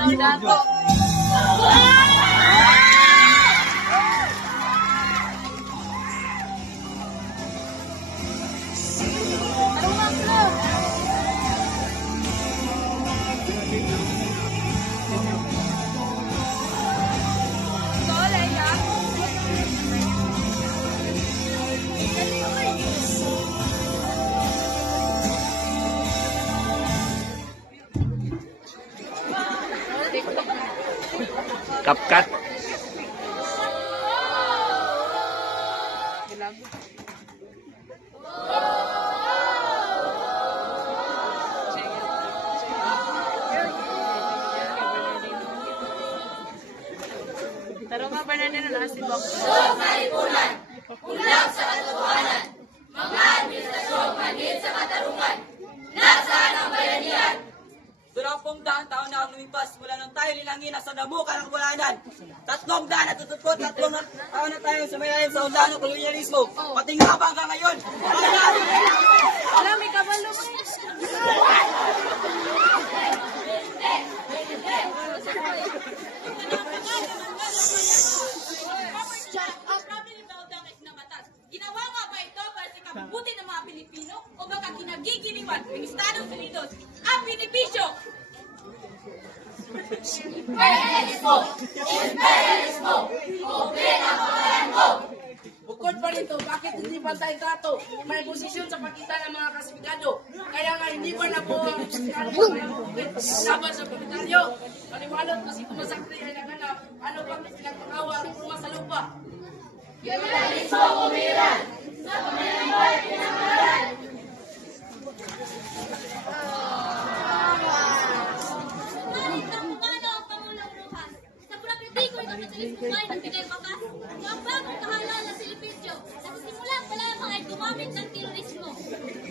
Dato, dato. Kapkat. Tarong nga Bernardino na si Bok. Buong kalipunan, kulang sa katotohanan, mga administrasyon manhid sa katarungan, nasaan ang bayanihan? Durampung daan taon na ang lumipas mula nung tayo linangin sa damukan ng kabulanan. 300 at tutupot, 3 taon na tayo sumayayin sa undang ng kolonyalismo. Patingabang ka ngayon! Alam, may kabalo mo. Ginawa nga ba ito para sa kabubuti ng mga Pilipino o baka kinagigiliwan ng Estados Unidos ang benepisyo? Imperialismo! Imperialismo! Kumpin ang pangalan ko! Bukod pa rito, bakit hindi pantay trato? May posisyon sa pagitan ng mga klasifikado. Kaya nga hindi pa na po ang laban sa komentaryo. Paliwanag kasi kung masakri ay naganap, ano bang pinagpakawa ang kurma sa lupa? Imperialismo kumiran! Sa pamilya pinangalan! Buhay ng Bigay Bakas, ang bagong kahalala sa Ilipidyo, nagsimula pa lamang ay gumamit ng terorismo.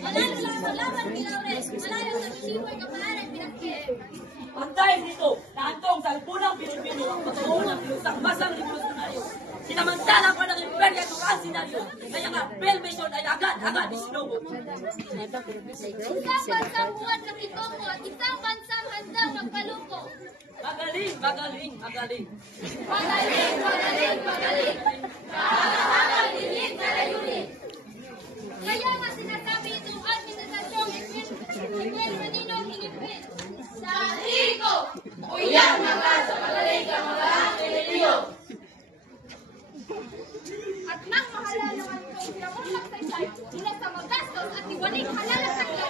Malalo lang ang laban ni Laures, malalo sa Sisipoy Kapalaran pinag-PM. Pantay dito, naantong sa lipunang Pilipino ang patuloy ng pilusang masang revolusyon. Sinamantala pa ng imperya ng ang senaryo, kaya nga Belmation ay agad-agad isinubo. Isang bansang buwan ng itongo at isang bansang handang magpalupo. Magaling, magaling, magaling. Magaling, magaling, magaling. Kahangahangan, lilit na layunin. Kaya nga sinasabi itong administrasyong Miguel Medino Hilipin. Sa Rico, uyak na nga sa magaling ka mga Pilipino. At nang mahala naman itong pinamulak sa isay, ilang sa magastos at iwaning halala sa ilang.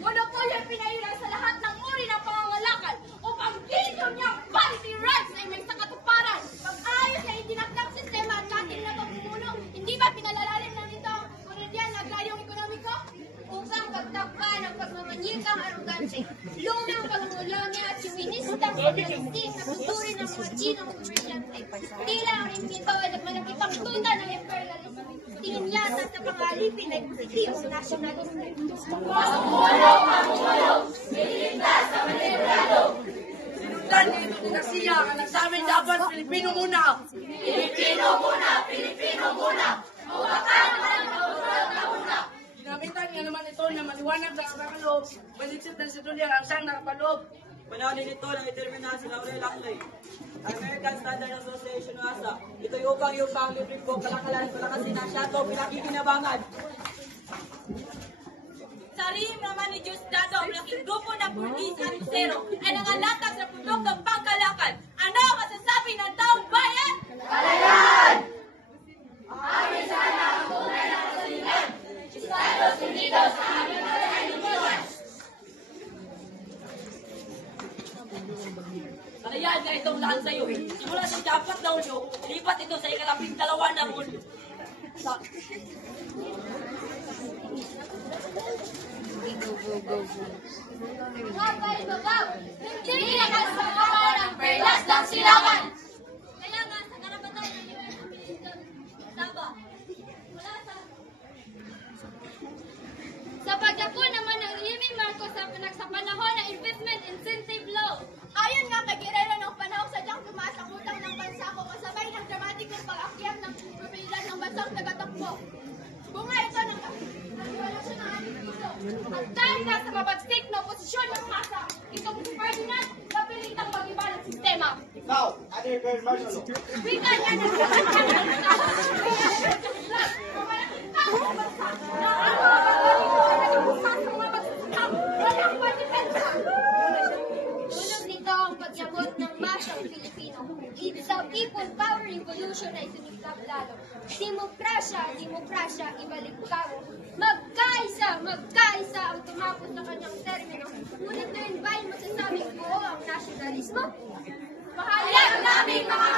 Monopolyo ang pinayunan sa lahat ng uri ng pangangalakan upang dito niyang party rights ay may sakatuparan. Pag-ayos na idinakdang sistema at natin na pamumuno, hindi ba pinalalalim ng ito ang kolonyal na glayong ekonomiko? Upang pagtakpan ang pagmamanyikang arugante, lumang pangungulongya at siwinistang pagmalisting na tuturin ng mga Chinong komersyante. Tila ang imbito ay nagmalakitang tuta ng imperialismo. Tingin yata sa pangalipin ay positibong nasyonalismo. Mamulo! Militas sa malibrado! Sinundan dito din na siya ang nagsabing dapat Pilipino muna. Pilipino muna! Pilipino muna! Uwakan ang pagkulang na una! Ginamitan nga naman ito na maliwanag sa kakalob, baliksip ng situlyar ang siyang nakapalob. Panahon nito ng determinasyon si Laurel Ackley. American Standard Association o ASA. Ito'y upang yung panglibig ko kalakalan palakasin ang siyato pinakikinabangan. Sa rihim naman ni Diosdado, ang laking grupo ng Burgis at Lucero ay nangalatag sa produktong pangkalakal. Ano ang masasabi ng taong bayan? Kalayan! Amin sana ang tunay na kasalingan! Estados Unidos sa aming pagkainiwan! Kalayan na itong lahat sa iyo. Simula sa dapat na unyo, lipat ito sa ikalaping dalawa ng unyo. Kapay babaw! Hindi nakasama ng perlas ng silangan! Kaya nga sa karapatan ng UN Taba, wala sa pagdako naman ng Amy Marcos sa panahon ng Investment Incentive Law. Ayon nga kay Guerrero ng po. Bunga ito ng revolusyon ng ating puso. At dahil nasa mabagsik na oposisyon ng masa, itong si Ferdinand napilitang mag-iba ng sistema. Now, ano yung Grand Marshal? Wika niya na sa mamalaking tao sa bansa na ang mga pagkakalito ay nagbukas sa mga magsasakang walang pagdepensa. Tulog nito ang pagyabot ng masang Pilipino. It's a people power revolution ay sumiklab lalo. Demokrasya, ibalik bago. Magkaisa ang tumapos sa kanyang termino. Ngunit ngayon ba'y masasabing buo ang nasyonalismo? Pahayag namin mga